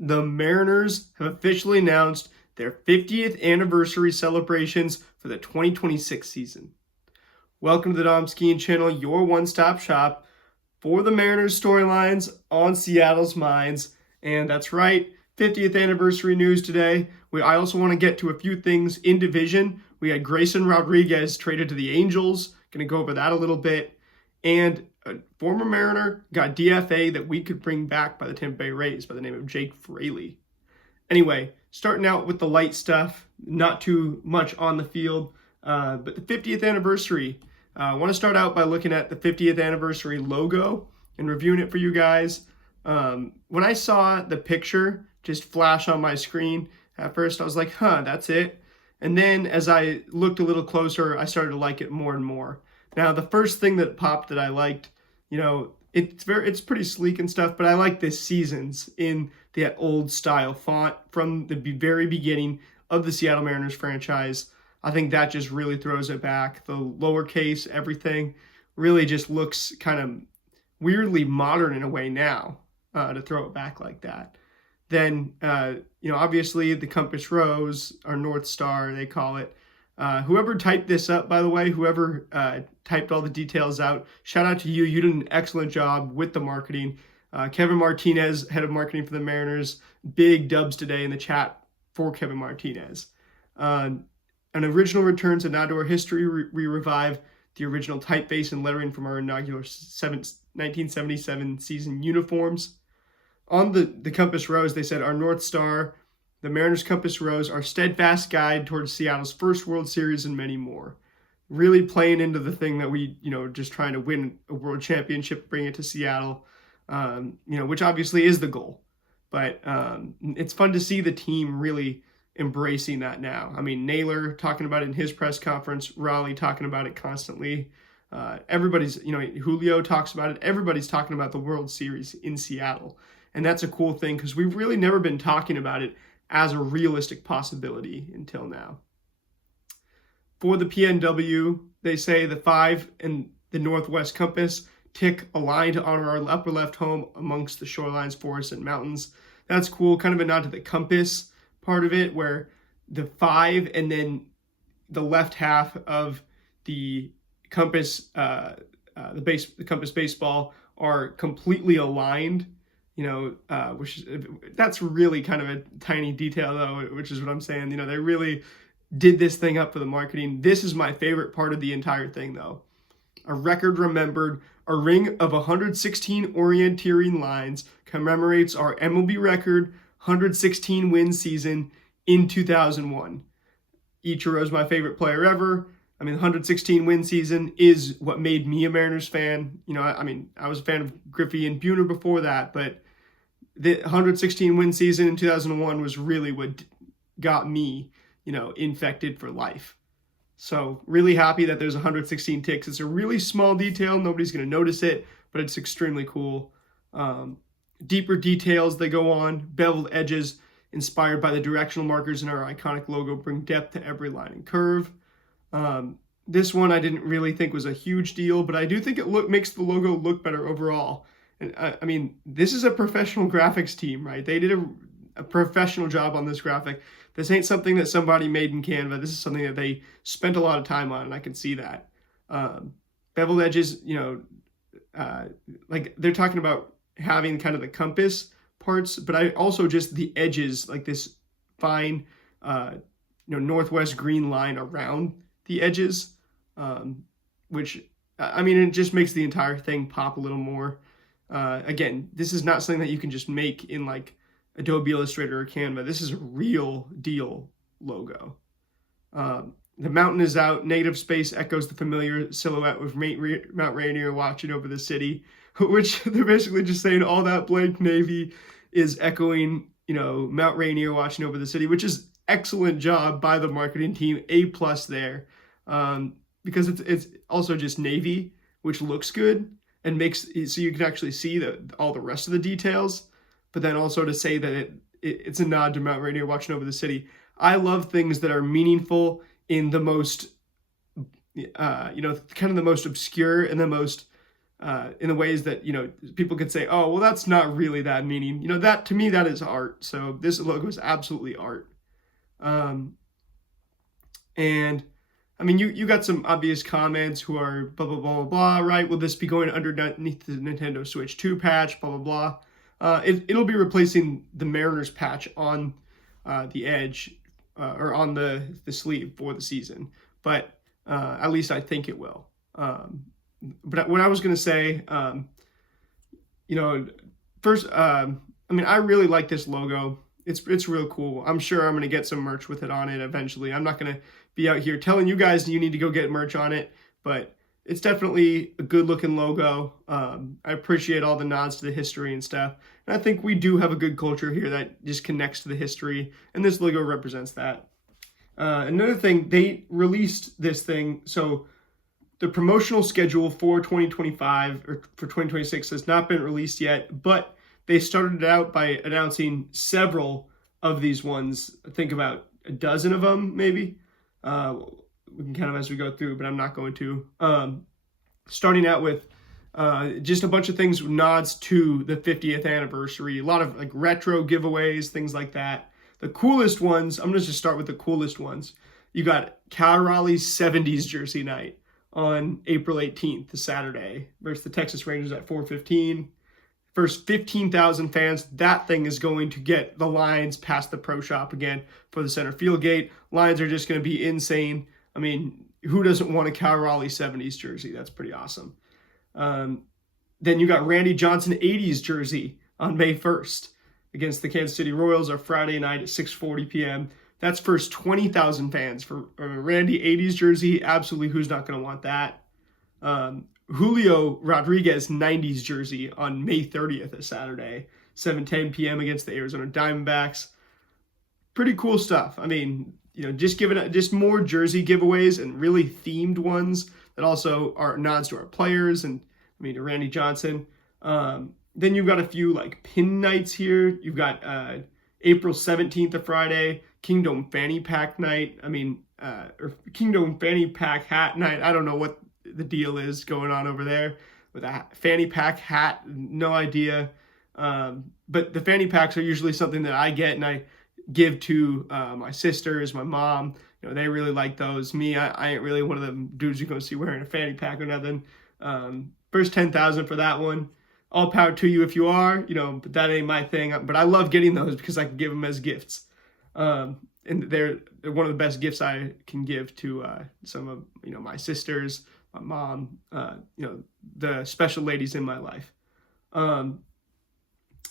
The Mariners have officially announced their 50th anniversary celebrations for the 2026 season. Welcome to the Dom Skiing Channel, your one-stop shop for the Mariners storylines on Seattle's minds. And that's right, 50th anniversary news today. I also want to get to a few things in division. We had Grayson Rodriguez traded to the Angels. Going to go over that a little bit. And a former Mariner got DFA that we could bring back by the Tampa Bay Rays by the name of Jake Fraley. Anyway, starting out with the light stuff, not too much on the field, but the 50th anniversary. I want to start out by looking at the 50th anniversary logo and reviewing it for you guys. When I saw the picture just flash on my screen, at first I was like, that's it. And then as I looked a little closer, I started to like it more and more. Now, the first thing that popped that I liked, it's pretty sleek and stuff, but I like the seasons in that old style font from the very beginning of the Seattle Mariners franchise. I think that just really throws it back. The lowercase, everything really just looks kind of weirdly modern in a way now, to throw it back like that. Then, obviously the compass rose, our North Star, they call it. Whoever typed this up, by the way, whoever typed all the details out, shout out to you. You did an excellent job with the marketing. Kevin Martinez, head of marketing for the Mariners, big dubs today in the chat for Kevin Martinez. An original return to nod to our history. We revive the original typeface and lettering from our inaugural 1977 season uniforms. On the compass rose, they said, our North Star, the Mariners compass rose, our steadfast guide towards Seattle's first World Series and many more. Really playing into the thing that we, just trying to win a world championship, bring it to Seattle, which obviously is the goal. But it's fun to see the team really embracing that now. I mean, Naylor talking about it in his press conference, Raleigh talking about it constantly. Everybody's, Julio talks about it. Everybody's talking about the World Series in Seattle. And that's a cool thing because we've really never been talking about it as a realistic possibility until now. For the PNW, they say the 5 and the Northwest Compass tick aligned to honor our upper left home amongst the shorelines, forests, and mountains. That's cool, kind of a nod to the compass part of it, where the 5 and then the left half of the compass, the compass baseball are completely aligned. That's really kind of a tiny detail though, which is what I'm saying. They really did this thing up for the marketing. This is my favorite part of the entire thing though. A record remembered, a ring of 116 orienteering lines commemorates our MLB record 116 win season in 2001. Ichiro's my favorite player ever. I mean, the 116 win season is what made me a Mariners fan. I was a fan of Griffey and Buhner before that, but the 116 win season in 2001 was really what got me, infected for life. So really happy that there's 116 ticks. It's a really small detail. Nobody's going to notice it, but it's extremely cool. Deeper details they go on. Beveled edges inspired by the directional markers in our iconic logo bring depth to every line and curve. This one I didn't really think was a huge deal, but I do think it makes the logo look better overall. And this is a professional graphics team, right? They did a professional job on this graphic. This ain't something that somebody made in Canva. This is something that they spent a lot of time on, and I can see that. Beveled edges, like they're talking about having kind of the compass parts, but I also just the edges, like this fine, northwest green line around the edges, which, it just makes the entire thing pop a little more. Again, this is not something that you can just make in like Adobe Illustrator or Canva. This is a real deal logo. The mountain is out. Native space echoes the familiar silhouette of Mount Rainier watching over the city, which they're basically just saying all that blank navy is echoing, Mount Rainier watching over the city, which is excellent job by the marketing team. A+ there, because it's also just navy, which looks good and makes so you can actually see all the rest of the details, but then also to say that it's a nod to Mount Rainier watching over the city. I love things that are meaningful in the most, kind of the most obscure and the most in the ways that, people could say, oh, well, that's not really that meaning. That to me, that is art. So this logo is absolutely art. And I mean, you got some obvious comments who are blah, blah, blah, blah, blah, right? Will this be going underneath the Nintendo Switch 2 patch, blah, blah, blah. It'll be replacing the Mariners patch on the edge or on the sleeve for the season. But at least I think it will. But what I was going to say, first, I mean, I really like this logo. It's real cool. I'm sure I'm going to get some merch with it on it eventually. I'm not going to be out here telling you guys you need to go get merch on it, but it's definitely a good looking logo. I appreciate all the nods to the history and stuff. And I think we do have a good culture here that just connects to the history, and this logo represents that. Another thing, they released this thing, so the promotional schedule for 2025 or for 2026 has not been released yet, but they started it out by announcing several of these ones. I think about a dozen of them, maybe. We can kind of as we go through, but I'm not going to. Starting out with just a bunch of things, nods to the 50th anniversary, a lot of like retro giveaways, things like that. The coolest ones, I'm going to just start with the coolest ones. You got Cal Raleigh's 70s jersey night on April 18th, the Saturday, versus the Texas Rangers at 4:15. First 15,000 fans, that thing is going to get the lines past the Pro Shop again for the center field gate. Lines are just going to be insane. I mean, who doesn't want a Cal Raleigh 70s jersey? That's pretty awesome. Then you got Randy Johnson 80s jersey on May 1st against the Kansas City Royals on Friday night at 6:40 p.m. That's first 20,000 fans for Randy 80s jersey. Absolutely, who's not going to want that? Julio Rodriguez 90s jersey on May 30th, a Saturday, 7:10 p.m. against the Arizona Diamondbacks. Pretty cool stuff. I mean, just more jersey giveaways and really themed ones that also are nods to our players and, to Randy Johnson. Then you've got a few like pin nights here. You've got April 17th, a Friday, Kingdom Fanny Pack night. Or Kingdom Fanny Pack hat night. I don't know what the deal is going on over there with a fanny pack hat. No idea. But the fanny packs are usually something that I get and I give to my sisters, my mom. They really like those. Me, I ain't really one of them dudes you're going to see wearing a fanny pack or nothing. First 10,000 for that one. All power to you if you are, but that ain't my thing. But I love getting those because I can give them as gifts. And they're one of the best gifts I can give to some of, my sisters, my mom, the special ladies in my life.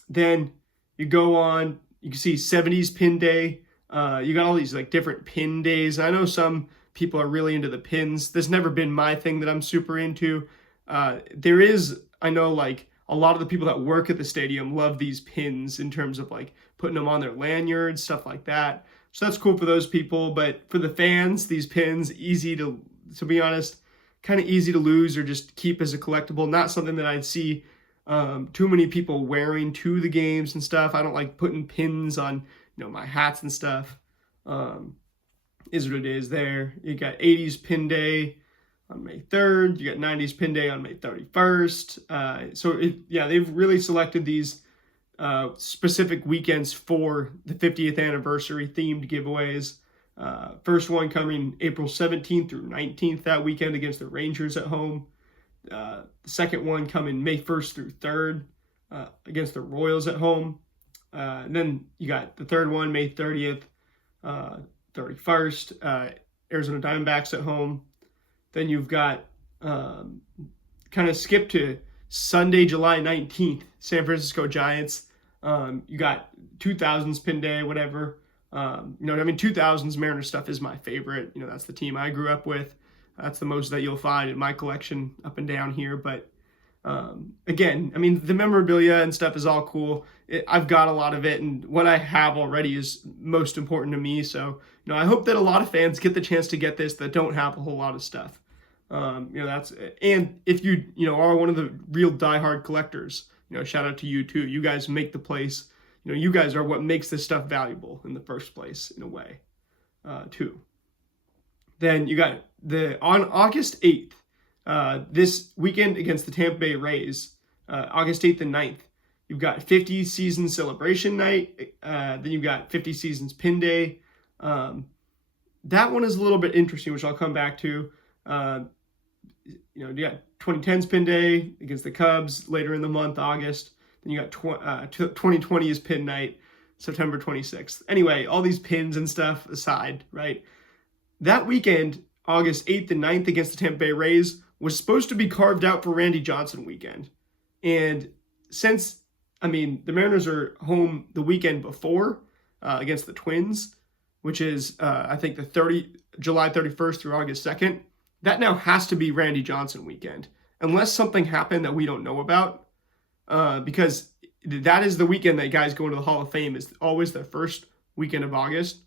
Then you go on, you can see 70s pin day. You got all these like different pin days. I know some people are really into the pins. That's never been my thing that I'm super into. There is, I know like a lot of the people that work at the stadium love these pins in terms of like putting them on their lanyards, stuff like that. So that's cool for those people. But for the fans, these pins, easy to be honest, kind of easy to lose or just keep as a collectible. Not something that I'd see too many people wearing to the games and stuff. I don't like putting pins on, my hats and stuff. Is what it is there. You got 80s pin day on May 3rd. You got 90s pin day on May 31st. They've really selected these specific weekends for the 50th anniversary themed giveaways. First one coming April 17th through 19th that weekend against the Rangers at home. The second one coming May 1st through 3rd against the Royals at home. And then you got the third one, May 30th, 31st, Arizona Diamondbacks at home. Then you've got kind of skip to Sunday, July 19th, San Francisco Giants. You got 2000s pin day, whatever. 2000s Mariners stuff is my favorite. That's the team I grew up with. That's the most that you'll find in my collection up and down here. But again, the memorabilia and stuff is all cool. I've got a lot of it, and what I have already is most important to me. So, I hope that a lot of fans get the chance to get this that don't have a whole lot of stuff. That's, and if you, are one of the real diehard collectors, shout out to you too. You guys make the place, you guys are what makes this stuff valuable in the first place, in a way, too. Then you got on August 8th, This weekend against the Tampa Bay Rays, August 8th and 9th, you've got 50 season celebration night. Then you've got 50 seasons pin day. That one is a little bit interesting, which I'll come back to. You got 2010s pin day against the Cubs later in the month, August. Then you got 2020 is pin night, September 26th. Anyway, all these pins and stuff aside, right? That weekend, August 8th and 9th against the Tampa Bay Rays, was supposed to be carved out for Randy Johnson weekend. And since, the Mariners are home the weekend before against the Twins, which is, I think, July 31st through August 2nd, that now has to be Randy Johnson weekend, unless something happened that we don't know about, because that is the weekend that guys go into the Hall of Fame. Is always the first weekend of August,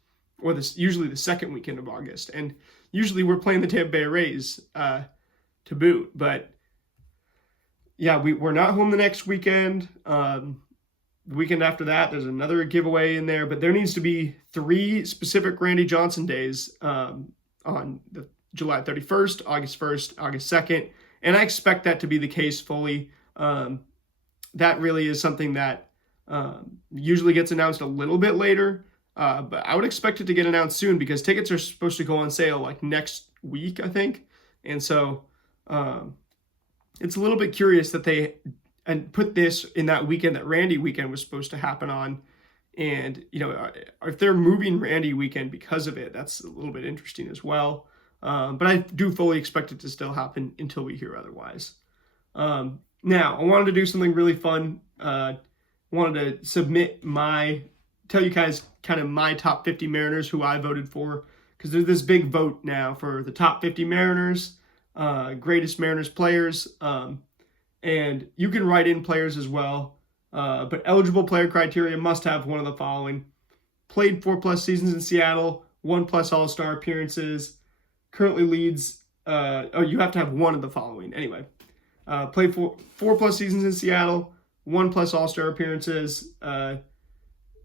or usually the second weekend of August. And usually we're playing the Tampa Bay Rays to boot. But yeah, we're not home the next weekend. The weekend after that, there's another giveaway in there. But there needs to be 3 specific Randy Johnson days on the July 31st, August 1st, August 2nd. And I expect that to be the case fully. That really is something that usually gets announced a little bit later. But I would expect it to get announced soon because tickets are supposed to go on sale like next week, I think. And so it's a little bit curious that they put this in that weekend that Randy weekend was supposed to happen on. And, if they're moving Randy weekend because of it, that's a little bit interesting as well. But I do fully expect it to still happen until we hear otherwise. Now, I wanted to do something really fun. Wanted to tell you guys kind of my top 50 Mariners who I voted for, because there's this big vote now for the top 50 Mariners, greatest Mariners players, and you can write in players as well, but eligible player criteria must have one of the following: played 4+ seasons in Seattle, 1+ All-Star appearances, currently leads, you have to have one of the following. Anyway, played 4+ seasons in Seattle, 1+ All-Star appearances,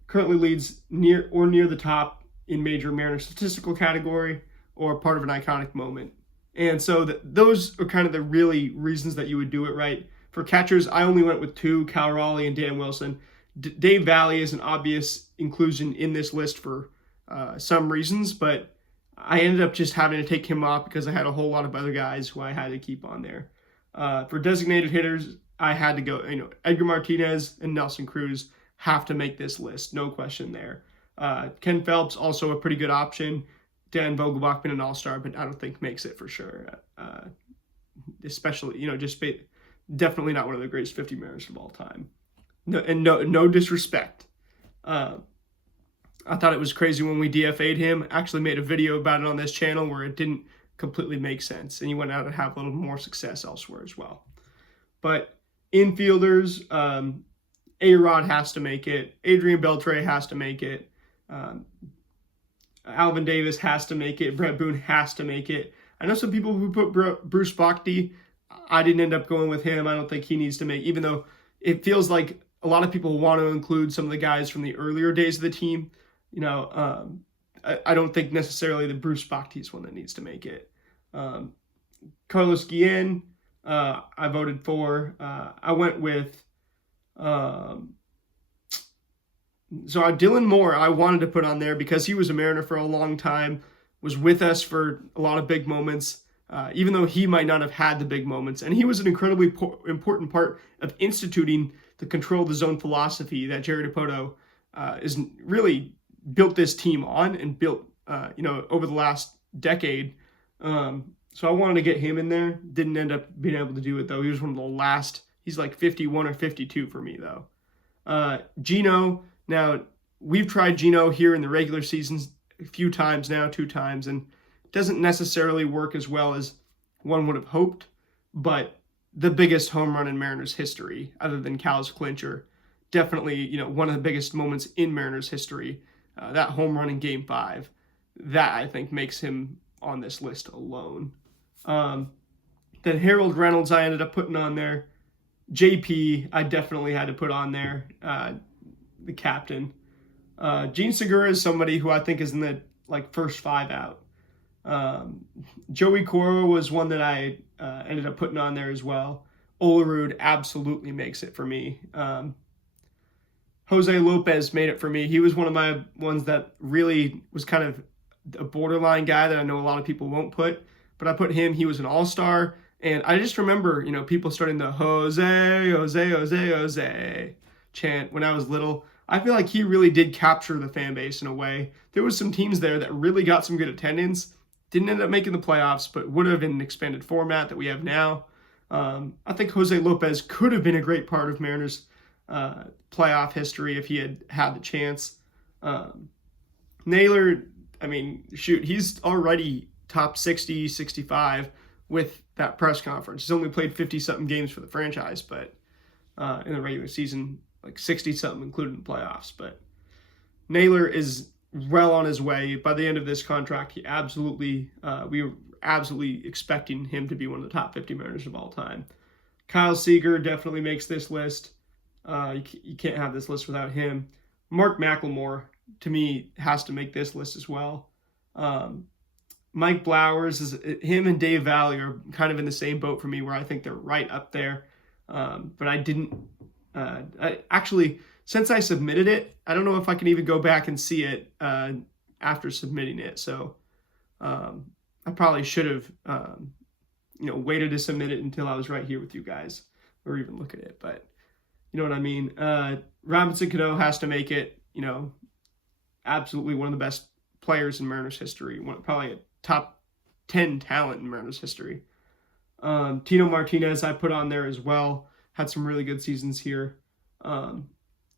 currently leads near the top in major Mariner statistical category, or part of an iconic moment. And so those are kind of the really reasons that you would do it, right? For catchers, I only went with 2, Cal Raleigh and Dan Wilson. Dave Valley is an obvious inclusion in this list for some reasons, but I ended up just having to take him off because I had a whole lot of other guys who I had to keep on there. For designated hitters, I had to go, Edgar Martinez and Nelson Cruz have to make this list, no question there. Ken Phelps, also a pretty good option. Dan Vogelbach been an all-star, but I don't think makes it for sure. Especially, definitely not one of the greatest 50 Mariners of all time. No disrespect. I thought it was crazy when we DFA'd him. Actually made a video about it on this channel where it didn't completely make sense, and he went out to have a little more success elsewhere as well. But infielders, A-Rod has to make it. Adrian Beltre has to make it. Alvin Davis has to make it. Brett Boone has to make it. I know some people who put Bruce Bochy. I didn't end up going with him. I don't think he needs to make, even though it feels like a lot of people want to include some of the guys from the earlier days of the team. I don't think necessarily the Bruce Bochy is one that needs to make it. Carlos Guillen, I voted for. I went with Dylan Moore I wanted to put on there because he was a Mariner for a long time, was with us for a lot of big moments, even though he might not have had the big moments. And he was an incredibly important part of instituting the control the zone philosophy that Jerry Dipoto is really built this team on and built, over the last decade. So I wanted to get him in there. Didn't end up being able to do it, though. He was one of the last. He's like 51 or 52 for me, though. Gino. Now, we've tried Gino here in the regular seasons a few times now, 2 times, and it doesn't necessarily work as well as one would have hoped, but the biggest home run in Mariners history, other than Cal's clincher, definitely, one of the biggest moments in Mariners history, that home run in Game 5, that I think makes him on this list alone. Then Harold Reynolds I ended up putting on there. JP I definitely had to put on there, the captain. Gene Segura is somebody who I think is in the first 5 out. Joey Coro was one that I ended up putting on there as well. Olerud absolutely makes it for me. Jose Lopez made it for me. He was one of my ones that really was kind of a borderline guy that I know a lot of people won't put, but I put him. He was an all-star, and I just remember, people starting the Jose, Jose, Jose, Jose chant when I was little. I feel like he really did capture the fan base in a way. There was some teams there that really got some good attendance, didn't end up making the playoffs, but would have in an expanded format that we have now. I think Jose Lopez could have been a great part of Mariners' playoff history if he had the chance. Naylor, he's already top 60, 65 with that press conference. He's only played 50-something games for the franchise, but in the regular season, like 60-something, including the playoffs. But Naylor is well on his way. By the end of this contract, we were absolutely expecting him to be one of the top 50 Mariners of all time. Kyle Seager definitely makes this list. You can't have this list without him. Mark McLemore, to me, has to make this list as well. Mike Blowers, him and Dave Valley are kind of in the same boat for me, where I think they're right up there. But I didn't. Since I submitted it, I don't know if I can even go back and see it after submitting it. So I probably should have, waited to submit it until I was right here with you guys, or even look at it. But you know what I mean. Robinson Cano has to make it. Absolutely one of the best players in Mariners history. Probably a top 10 talent in Mariners history. Tino Martinez I put on there as well. Had some really good seasons here.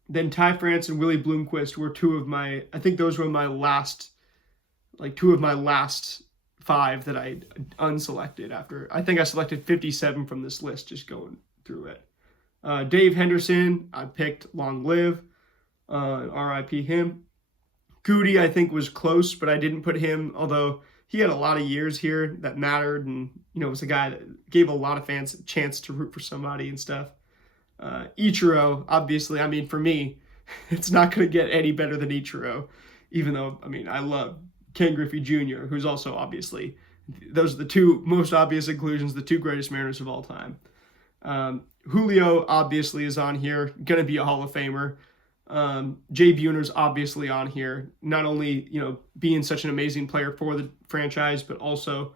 Then Ty France and Willie Bloomquist were two of my last 5 that I unselected after. I think I selected 57 from this list just going through it. Dave Henderson, I picked long live. RIP him. Goody, I think, was close, but I didn't put him, although he had a lot of years here that mattered, and was a guy that gave a lot of fans a chance to root for somebody and stuff. Ichiro, obviously, for me, it's not going to get any better than Ichiro, even though, I love Ken Griffey Jr., who's also obviously, those are the two most obvious inclusions, the 2 greatest Mariners of all time. Julio obviously is on here, going to be a Hall of Famer. Jay Buhner's obviously on here, not only, being such an amazing player for the franchise, but also,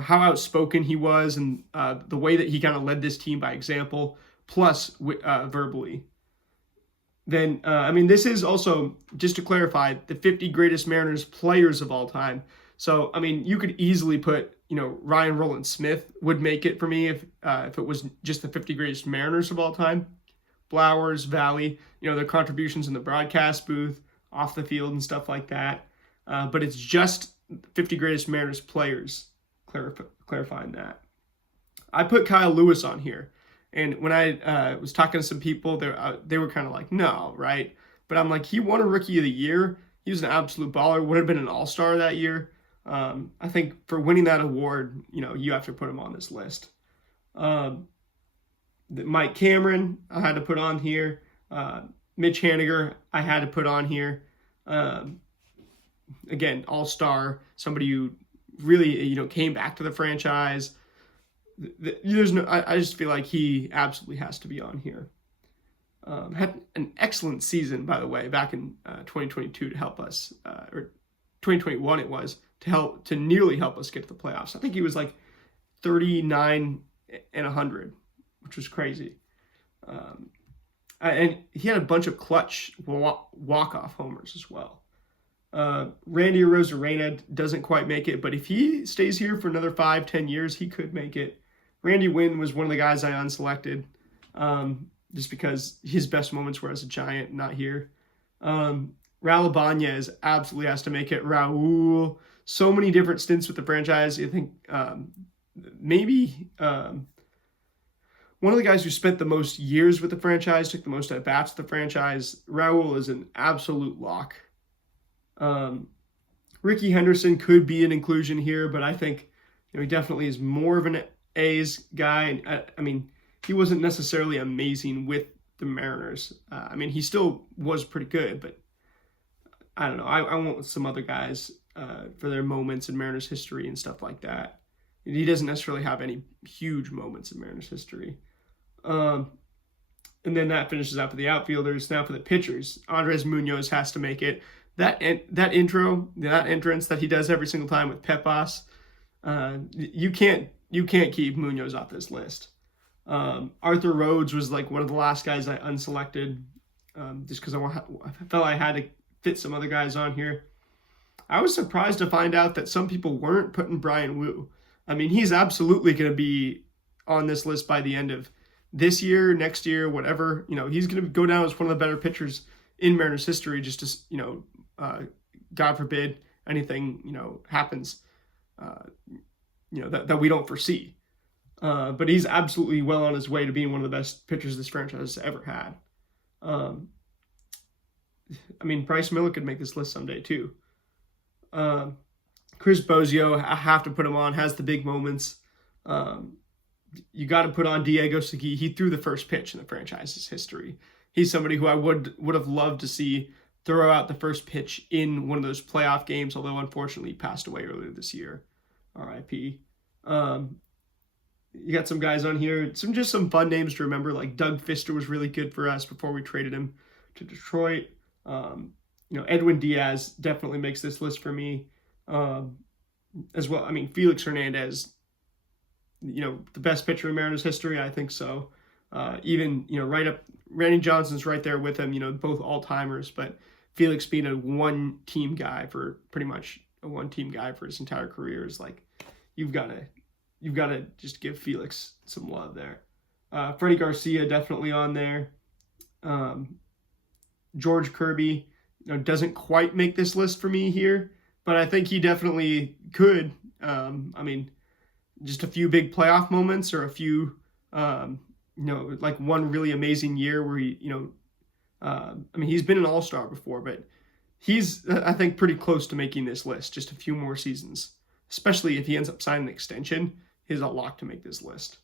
how outspoken he was and the way that he kind of led this team by example, plus verbally. Then, this is also, just to clarify, the 50 greatest Mariners players of all time. So, you could easily put, Ryan Rowland-Smith would make it for me if it was just the 50 greatest Mariners of all time. Blowers, Valley, their contributions in the broadcast booth, off the field and stuff like that. But it's just 50 greatest Mariners players, clarifying that. I put Kyle Lewis on here. And when I was talking to some people, they were kind of like, no, right? But I'm like, he won a Rookie of the Year. He was an absolute baller, would have been an all-star that year. I think for winning that award, you have to put him on this list. Mike Cameron, I had to put on here. Mitch Haniger, I had to put on here. Again, all-star, somebody who really, came back to the franchise. I just feel like he absolutely has to be on here. Had an excellent season, by the way, back in 2022 to help us, or 2021 it was, to nearly help us get to the playoffs. I think he was like 39 and 100, which was crazy. And he had a bunch of clutch walk-off homers as well. Randy Arozarena doesn't quite make it, but if he stays here for another 5-10 years, he could make it. Randy Wynn was one of the guys I unselected, just because his best moments were as a Giant, not here. Raul Ibanez absolutely has to make it. Raul, so many different stints with the franchise. I think maybe one of the guys who spent the most years with the franchise, took the most at-bats with the franchise. Raul is an absolute lock. Ricky Henderson could be an inclusion here, but I think he definitely is more of an A's guy. He wasn't necessarily amazing with the Mariners. He still was pretty good, but I don't know. I went with some other guys. for their moments in Mariners history and stuff like that. He doesn't necessarily have any huge moments in Mariners history. And then that finishes up with the outfielders. Now for the pitchers, Andres Munoz has to make it. That entrance that he does every single time with Pepas, you can't keep Munoz off this list. Arthur Rhodes was like one of the last guys I unselected, just because I felt I had to fit some other guys on here. I was surprised to find out that some people weren't putting Bryan Woo. I mean, he's absolutely going to be on this list by the end of this year, next year, whatever. He's going to go down as one of the better pitchers in Mariners history, just to, God forbid anything, happens, that we don't foresee. But he's absolutely well on his way to being one of the best pitchers this franchise has ever had. Bryce Miller could make this list someday too. Chris Bosio, I have to put him on, has the big moments. You got to put on Diego Segui. He threw the first pitch in the franchise's history. He's somebody who I would have loved to see throw out the first pitch in one of those playoff games, although unfortunately he passed away earlier this year. R.I.P. You got some guys on here, some fun names to remember, like Doug Fister was really good for us before we traded him to Detroit. Edwin Diaz definitely makes this list for me as well. Felix Hernandez, the best pitcher in Mariners history, I think so. Even, right up, Randy Johnson's right there with him, both all-timers, but Felix being a one-team guy for his entire career is like, you've got to just give Felix some love there. Freddie Garcia definitely on there. George Kirby, doesn't quite make this list for me here, but I think he definitely could. Just a few big playoff moments or a few, like one really amazing year where he, he's been an all-star before, but he's, I think, pretty close to making this list. Just a few more seasons, especially if he ends up signing an extension, he's a lock to make this list.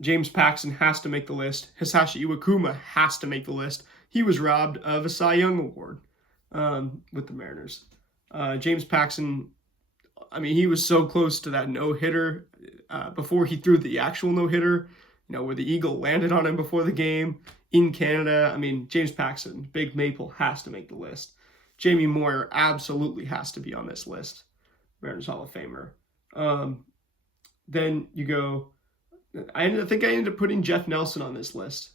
James Paxton has to make the list. Hisashi Iwakuma has to make the list. He was robbed of a Cy Young award with the Mariners. James Paxton, he was so close to that no-hitter before he threw the actual no-hitter, where the Eagle landed on him before the game in Canada. James Paxton, Big Maple, has to make the list. Jamie Moyer absolutely has to be on this list. Mariners Hall of Famer. Then you go, I think I ended up putting Jeff Nelson on this list.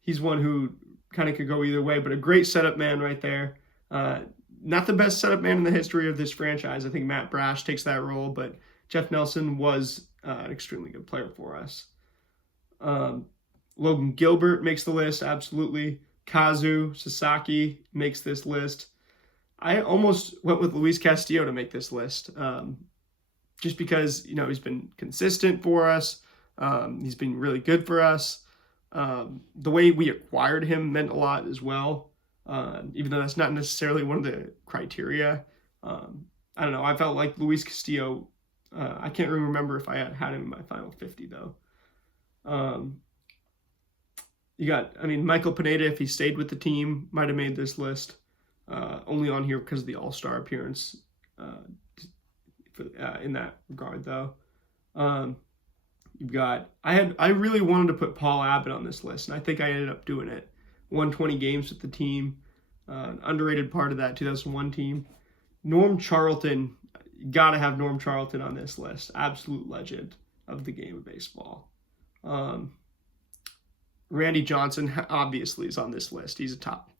He's one who kind of could go either way, but a great setup man right there. Not the best setup man in the history of this franchise. I think Matt Brash takes that role, but Jeff Nelson was an extremely good player for us. Logan Gilbert makes the list, absolutely. Kazu Sasaki makes this list. I almost went with Luis Castillo to make this list, just because, he's been consistent for us. He's been really good for us. The way we acquired him meant a lot as well, even though that's not necessarily one of the criteria. I don't know. I felt like Luis Castillo, I can't really remember if I had him in my final 50, though. You got, Michael Pineda, if he stayed with the team, might have made this list. Only on here because of the All-Star appearance in that regard, though. You've got, I really wanted to put Paul Abbott on this list, and I think I ended up doing it. 120 games with the team, underrated part of that 2001 team. Norm Charlton, got to have Norm Charlton on this list. Absolute legend of the game of baseball. Randy Johnson obviously is on this list. He's a top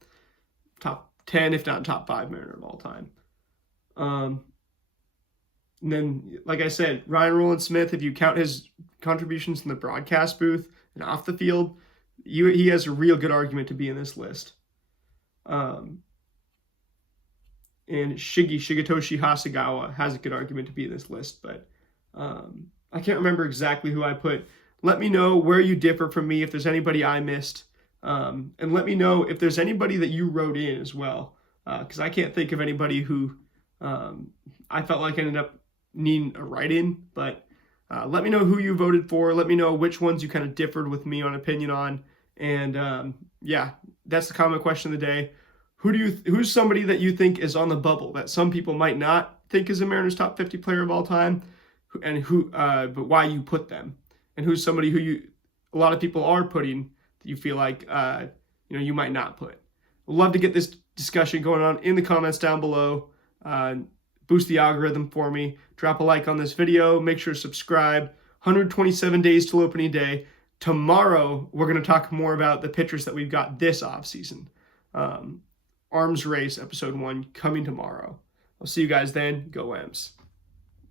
10, if not top 5 Mariner of all time. And then, like I said, Ryan Roland Smith, if you count his contributions in the broadcast booth and off the field, he has a real good argument to be in this list. And Shigetoshi Hasegawa has a good argument to be in this list, but I can't remember exactly who I put. Let me know where you differ from me, if there's anybody I missed. And let me know if there's anybody that you wrote in as well, because I can't think of anybody who I felt like ended up needing a write-in, but let me know who you voted for. Let me know which ones you kind of differed with me on opinion on. And yeah, that's the comment question of the day. Who's somebody that you think is on the bubble that some people might not think is a Mariners top 50 player of all time, and but why you put them, and who's somebody who a lot of people are putting that you feel like you might not put. I'd love to get this discussion going on in the comments down below. Boost the algorithm for me. Drop a like on this video. Make sure to subscribe. 127 days till opening day. Tomorrow, we're going to talk more about the pitchers that we've got this offseason. Arms Race, Episode 1, coming tomorrow. I'll see you guys then. Go M's.